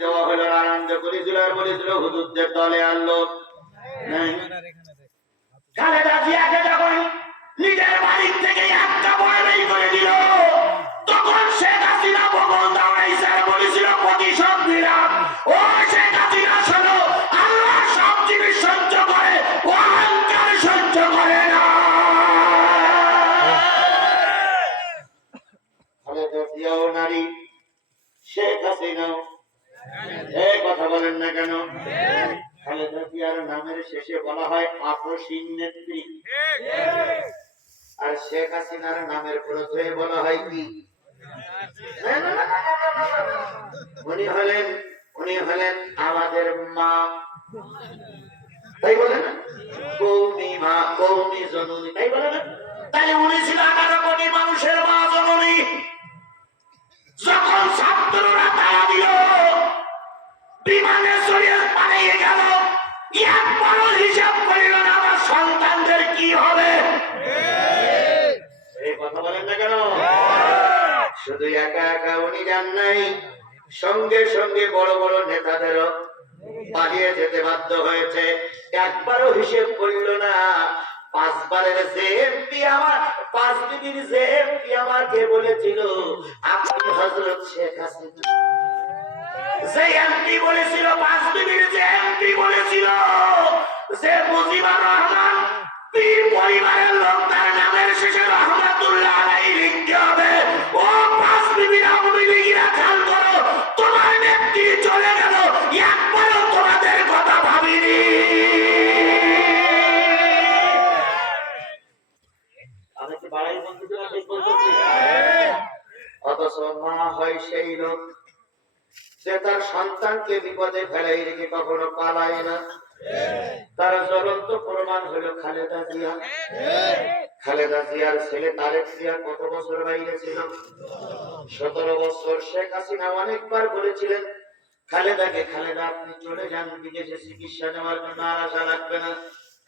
দেওয়া হলো আনন্দ করেছিল আর বলেছিল হুজুরদের দলে আনলো যখন নিজের বাড়ির থেকে একটা বের করে দিল তখন শেখ হাসিনা ভবন দাঁড়াইছে আর বলেছিল প্রতিশোধ নিলাম ও শেখ হাসিনা শোনো আল্লাহ সব জিনিস সহ্য করে অহংকার সহ্য করে না খালেদা নারী শেখ হাসিনাও এই কথা বলেন না কেন? খালেদা জিয়ার নামের শেষে বলা হয় আপসীন নেত্রী? আর শেখ হাসিনার নামের প্রথমে বলা হয় কি। উনি হলেন উনি হলেন আমাদের মা। তাই বলে না? কৌমি মা, কৌমি জননী, তাই বলে না? তাই উনি ছিল আঠারো যান নাই। সঙ্গে সঙ্গে বড় বড় নেতাদেরও পালিয়ে যেতে বাধ্য হয়েছে। একবারও হিসেব করিল না। পাঁচবারের যে এমপি আমার, পাঁচ দিনের যে এমপি আমাকে বলেছিল? আপনি হজরত শেখ হাসিনা। যে এমপি বলেছিল, পাঁচ দিনের যে এমপি বলেছিল। যে মুজিবুর রহমান পীর পরিবারের লোক তার নামের শেষে রহমাতুল্লাহ আলাইহি লিখতে হবে। ও পাঁচ বিবির আওয়ামী লীগিরা খেয়াল করো তোমার নেত্রী চলে গেল একবারও তোমাদের কথা ভাবিনি। অথচ মা হয় সেই লোক সে তার সন্তানকে বিপদে ফেলাই রেখে কখনো পালায় না? তার জ্বলন্ত প্রমাণ হল খালেদা জিয়া। খালেদা জিয়ার ছেলে তারেক জিয়া কত বছর বাইরে ছিল? সতেরো বছর। শেখ হাসিনা অনেকবার বলেছিলেন, খালেদাকে খালেদা, আপনি চলে যান, বিদেশে চিকিৎসা নেওয়ার জন্য আর আশা রাখবে না।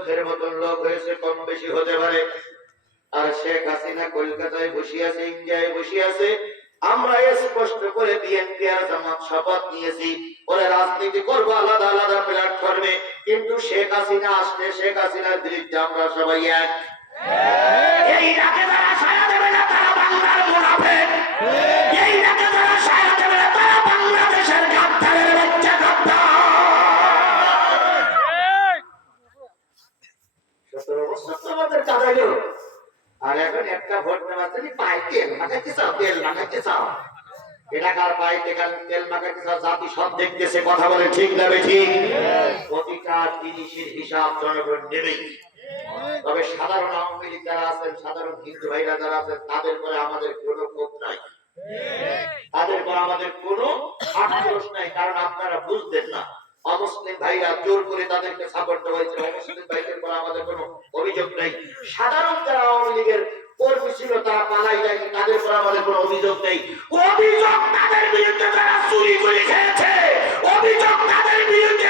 লক্ষের মতন লোক হয়েছে, কম বেশি হতে পারে। আর শেখ হাসিনা কলকাতায় বসে আছে, ইন্ডিয়ায় বসে আছে। আমরা স্পষ্ট করে বিএনপি আর জামাত শপথ নিয়েছি। ওরা রাজনীতি করব, আলাদা আলাদা প্ল্যাটফর্মে। কিন্তু শেখ হাসিনা আসলে শেখ হাসিনার বিরুদ্ধে আমরা সবাই এক। এলাকার পায়ে তেল তেল চাও জাতি সব দেখতেছে কথা বলে ঠিক না ঠিক প্রতিটা জিনিসের হিসাব জনগণ নেবেই। তবে সাধারণ আওয়ামী লীগ যারা আছেন সাধারণ হিন্দু ভাইরা যারা আছেন তাদের পরে আমাদের কোনো ক্ষোভ নাই। তাদের পর আমাদের কোনো আক্রোশ নাই কারণ আপনারা বুঝতেন না। অমুসলিম ভাইরা জোর করে তাদেরকে সাপোর্ট দেওয়া হয়েছে অমুসলিম ভাইদের পর আমাদের কোনো অভিযোগ নাই। সাধারণ যারা আওয়ামী লীগের অভিযোগ তাদের বিরুদ্ধে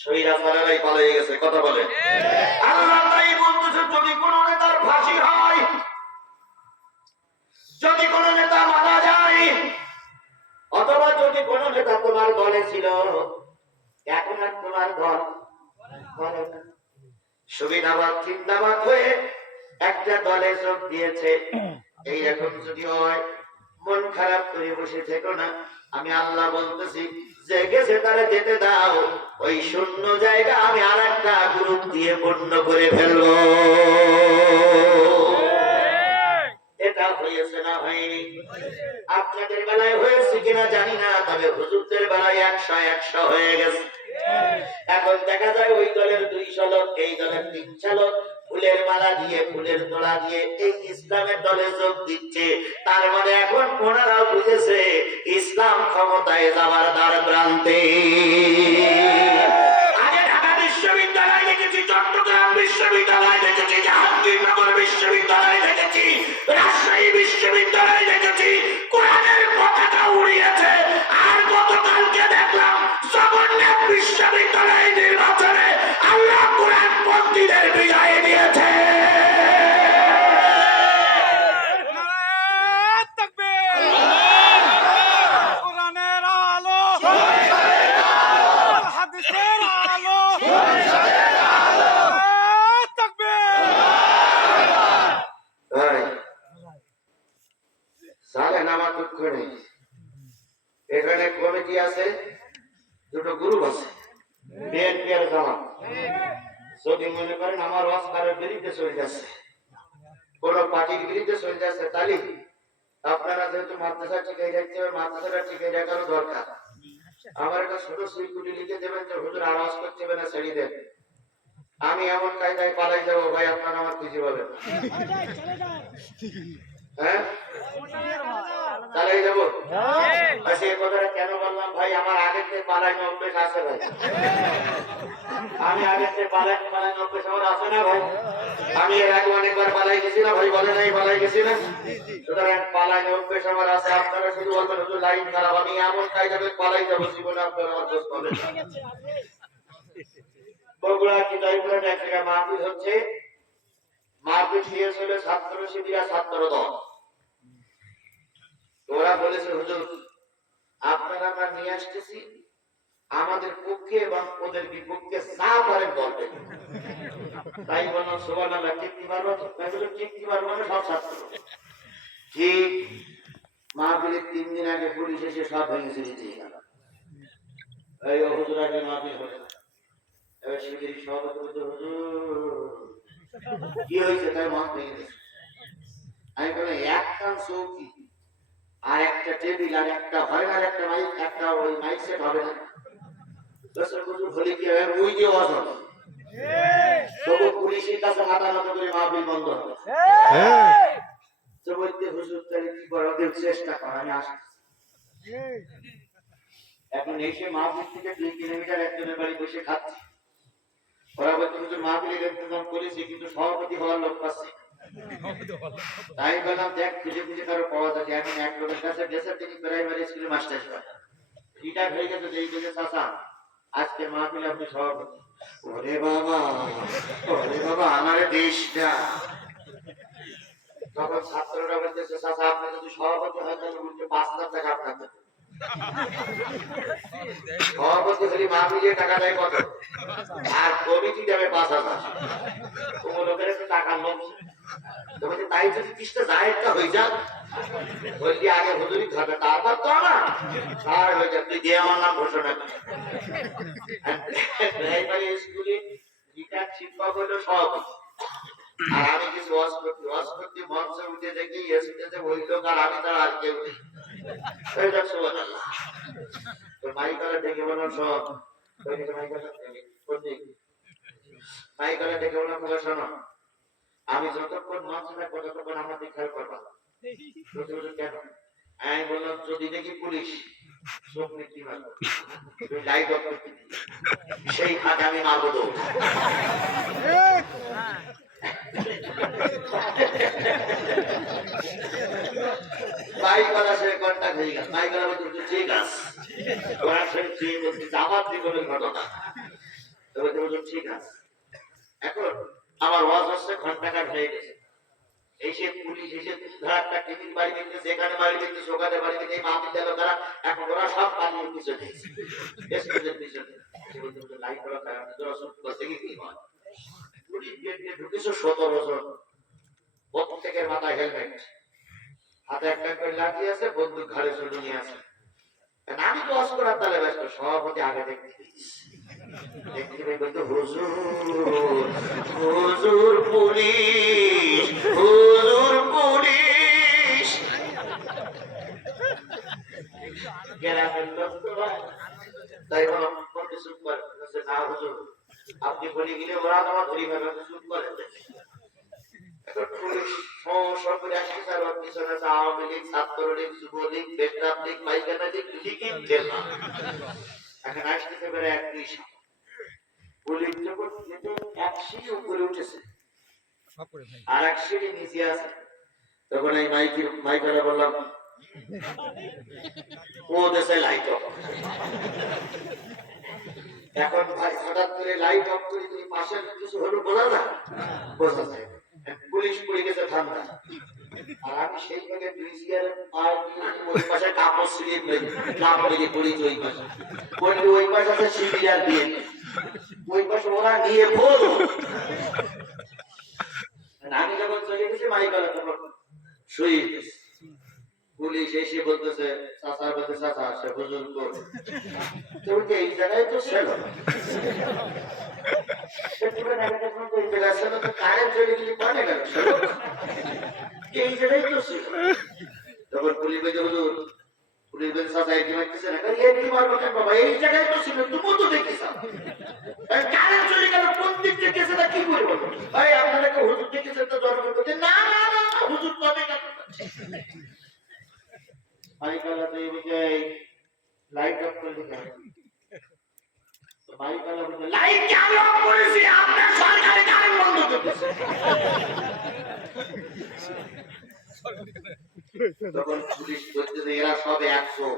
স্বৈরাচারেরাই পালিয়ে গেছে কথা বলে। আল্লাহ তাই বলতেছে যদি কোন নেতার ফাঁসি হয় যদি কোন নেতা মারা যায় অথবা যদি কোন নেতা তোমার দলে ছিল এখন আর তোমার দল সুবিধাবাদ চিন্তাবাদ হয়ে একটা দলে যোগ দিয়েছে। এইরকম যদি হয় মন খারাপ করে বসে থেকো না। আমি আল্লাহ বলতেছি যে হয়েছে না হয়নি? আপনাদের বেলায় হয়েছে কিনা জানি না, তবে হুজুরদের বেলায় একশো একশো হয়ে গেছে। এখন দেখা যায় ওই দলের দুই শালক এই দলের তিন শালক ফুলের মালা দিয়ে, ফুলের তোলা দিয়ে এই ইসলামের দলে যোগ দিচ্ছে। তার মানে এখন ওনারাও বুঝেছে, ইসলাম ক্ষমতায় যাবার দ্বার প্রান্তে। বিশ্ববিদ্যালয় নির্বাচনে আল্লাহ কোরআন পন্থীদের বিজয় দিয়েছে নারায়ণ তাকবীর! কোরআনের আলো হাদিসের আলো নারায়ণ তাকবীর! জানেন আমার দুঃখ নেই এখানে কমিটি আছে দুটো গ্রুপ আছে বিএনপি আর জামাত যদি মনে করেন আমার অস্কারের বিরুদ্ধে চলে যাচ্ছে, কোন পার্টির বিরুদ্ধে চলে যাচ্ছে, তাহলে আপনারা যেহেতু মাদ্রাসা টিকে রাখতে হবে, মাদ্রাসাটা টিকে রাখারও দরকার। আমার একটা ছোট সুইকুটি লিখে দেবেন যে, হুজুর আওয়াজ করতে হবে না ছেড়ে দেন। আমি এমন কায়দায় পালাই যাব, ভাই, আপনারা আমার খুঁজে পাবেন হ্যাঁ? চালাই যাব আচ্ছা কথাটা কেন বললাম ভাই? আমার আগে থেকে পালাই অভ্যেস আছে ভাই। আমি আগে থেকে পালাই পালাই অভ্যেস আমার আছে না ভাই। আমি এর আগে অনেকবার পালাই গেছি না ভাই বলে নাই পালাই গেছি না। সুতরাং পালাই অভ্যেস আমার আছে। আপনারা শুধু বলবেন হুজুর লাইন খারাপ। আমি এমন যাবে পালাই যাব জীবনে আপনারা আমার দোষ পাবেন বগুড়া কিতাইপুরে এক জায়গায় মাহফিল হচ্ছে? মাহফিল দিয়েছিল ছাত্র শিবিরা ছাত্র দল ওরা বলেছে, হুজুর, আপনারা আমরা নিয়ে আসতেছি। আমাদের পক্ষে এবং ওদের বিপক্ষে যা পারেন বলবেন। তাই বললাম সোমান আল্লাহ টিকতে পারব তাই বলে পারব না সব ছাত্র ঠিক মাহফিলের তিন দিন আগে পুলিশ এসে সব ভেঙে দিয়ে গেল। এই হুজুর, আগে মাহফিল হলে। এবার হুজুর, কি হয়েছে? তাই মত ভেঙে আমি বললাম, এক কান চৌকি। আর একটা টেবিল আর একটা হয় না আর একটা মাইক একটা ওই মাইক সেট হবে না। হলে কি মাহফিল চেষ্টা আমি এখন থেকে একজনের বাড়ি বসে খাচ্ছি। করেছি, কিন্তু সভাপতি হওয়ার লোক পাচ্ছি। তাই বললাম, দেখ, খুঁজে খুঁজে কারও পাওয়া যাচ্ছে আমি এক লোকের কাছে গেছে তিনি প্রাইমারি স্কুলে মাস্টার হয় রিটায়ার হয়ে গেছে যেই থেকে চাষা আজকে মাহফিলে আপনি সভাপতি। ওরে বাবা ওরে বাবা, আমার দেশ না তখন ছাত্ররা বলতেছে চাষা আপনি যদি সভাপতি হয়, তাহলে উল্টে পাঁচ হাজার টাকা আপনার। সভাপতি হলে মাহফিলে টাকা দেয় কত? আর কমিটি দেবে পাঁচ হাজার। তাই যদি তিসটা জাহেরটা হয়ে যাক, বললি আগে হুজুরি, ধরবে, তারপর তো আমার। আর হয়ে যাক, তুই দিয়ে আমার নাম ঘোষণা প্রাইমারি স্কুলে গীতার শিক্ষক হলো সভাপতি আর আমি কিছু ওয়াজ করতে মঞ্চে উঠে দেখি ওই লোক আর আমি তার আর কেউ নেই। সুবহানাল্লাহ। তো মাইকালা ডেকে বলো সব মাইকালা ডেকে বলো খবর শোনো আমি যতক্ষণ মঞ্চে থাকব, ততক্ষণ আমার খেয়াল করবা। কেন? আমি বললাম, যদি দেখি পুলিশ। সেই ফাঁকে আমি মারবো ঠিক আছে। এখন আমার ওয়াজ হচ্ছে ঘন্টাকার হয়ে গেছে। কি হয়। পুলিশ দিয়ে ঢুকেছে প্রত্যেকের মাথায় হেলমেট হাতে একটা করে লাঠি আছে, বন্দুক ঘাড়ে নিয়ে আছে। আমি তো অস্করার তালে সভাপতি আগে হুজুর পুলিশ হুজুর পুলিশ। তাই না, হুজুর, আপনি বলে গেলে ওরা তোমার ধরি ভাবে করে। আর এক সিঁড়ি নিচে আছে তখন এই মাইকি মাইকারে বললাম ও দেশে লাইট এখন ভাই, হঠাৎ করে লাইট অফ করে তুমি পাশের কিছু হলো বোঝা না? বোঝা যায়। পড়ে গেছে ঠান্ডা। আর আমি সেই থেকে পার দিয়ে ওই পাশে কাপড় ছিঁড়ে কাপড়ে দিয়ে পড়েছি ওই পাশে পড়লে ওই পাশে আছে সিবিআর দিয়ে ওই পাশে ওরা নিয়ে বলো আমি যখন চলে গেছি মাইকালা তখন শুয়ে গেছি। পুলিশ এসে বলতেছে, চাচার বলতে চাচা সে হুজুর কর তো এই জায়গায় তো ছিল। তো কারেন্ট চলে গেলে গেল ছিল? না এই জায়গায় তো তো দেখিস কারেন্ট চলে গেল কোন দিক থেকে গেছে কি করব ভাই আপনারা হুজুর দেখেছেন তো এই লাইট অফ করে লাইট কেন তখন পুলিশ বলতেছে এরা সব একশো।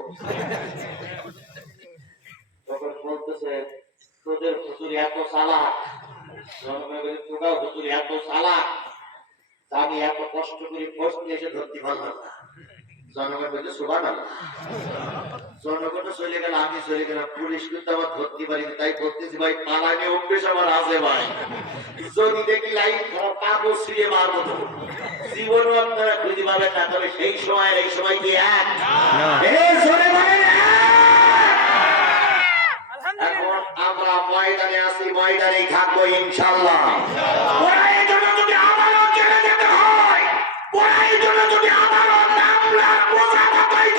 তখন বলতেছে, তোদের হুজুর এত সালা জনগণ বলে তোরা হুজুর এত সালা আমি এত কষ্ট করে পোস্ট এসে ধরতে পারলাম না। জনগণ বলছে সুবান জনগণ চলে গেল আমি চলে গেলাম। পুলিশ কিন্তু আমার ধরতে পারিনি তাই বলতেছি ভাই পালানি অভ্যেস আমার আছে ভাই। যদি দেখি মারবো তো। জীবনও আপনারা খুঁজে পাবেন না তবে সেই সময় এই সময় কি এক! এখন আমরা ময়দানে আছি ময়দানেই থাকব ইনশাল্লাহ ওরা এই জন্য যদি জেলে যেতে হয় ওরা এই জন্য যদি বোঝা বাতাই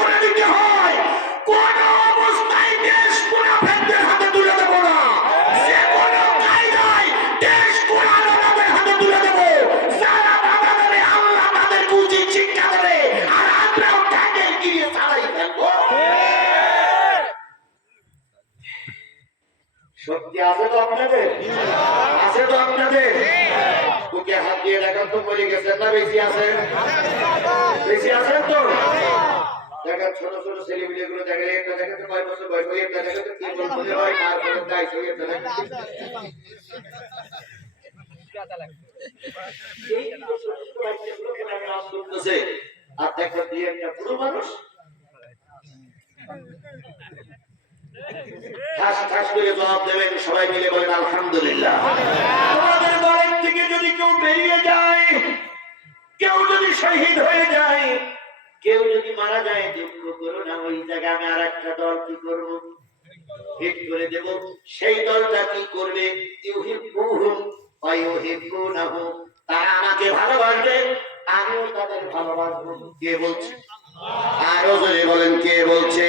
দিয়ে তো গেছেন না, বেশি বেশি তো? দেখেন, ছোট ছোট ছেলেমেয়ে গুলো দেখেন, একটা দেখেন কয় বছর বয়স ওই একটা দেখেন হয় একটা দেখেন। আর দেখো দুই একটা পুরো মানুষ। ঠাস ঠাস করে জবাব দেবেন, সবাই মিলে বলেন, আলহামদুলিল্লাহ তোমাদের দলের থেকে যদি কেউ বেরিয়ে যায়। কেউ যদি শহীদ হয়ে যায়, কেউ যদি মারা যায়, দুঃখ করো না, ওই জায়গায় আমি আর একটা দল কি করব? করে দেব। সেই দলটা কি করবে? তারা আমাকে ভালোবাসবে, আমিও তাদের ভালোবাসবো। কে বলছে? আরও জোরে বলেন, কে বলছে?